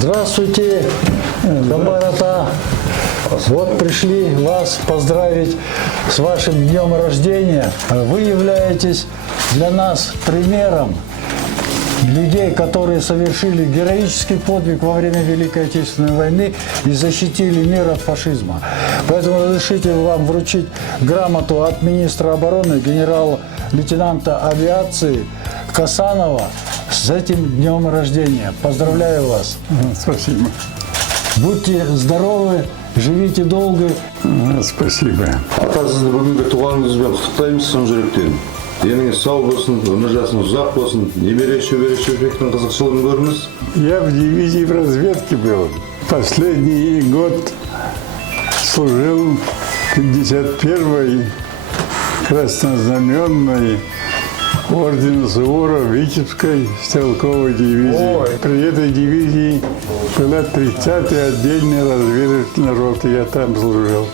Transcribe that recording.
Здравствуйте, Хабар-ата. Вот пришли вас поздравить с вашим днем рождения. Вы являетесь для нас примером людей, которые совершили героический подвиг во время Великой Отечественной войны и защитили мир от фашизма. Поэтому разрешите вам вручить грамоту от министра обороны, генерал-лейтенанта авиации Касанова с этим днем рождения. Поздравляю вас. Спасибо. Будьте здоровы, живите долго. Спасибо. Ата, сізді бүгінгі туғаныңызбен құттықтаймыз шын жүректен. Деніңіз сау болсын, өмір жасыңыз ұзақ болсын, немере шөбере шөберектің қызықшылығын көріңіз. Я в дивизии в разведке был. Последний год служил в 51-й краснознаменной ордена Суворова Витебской стрелковой дивизии. При этой дивизии была 30-я отдельная разведывательная рота, я там служил.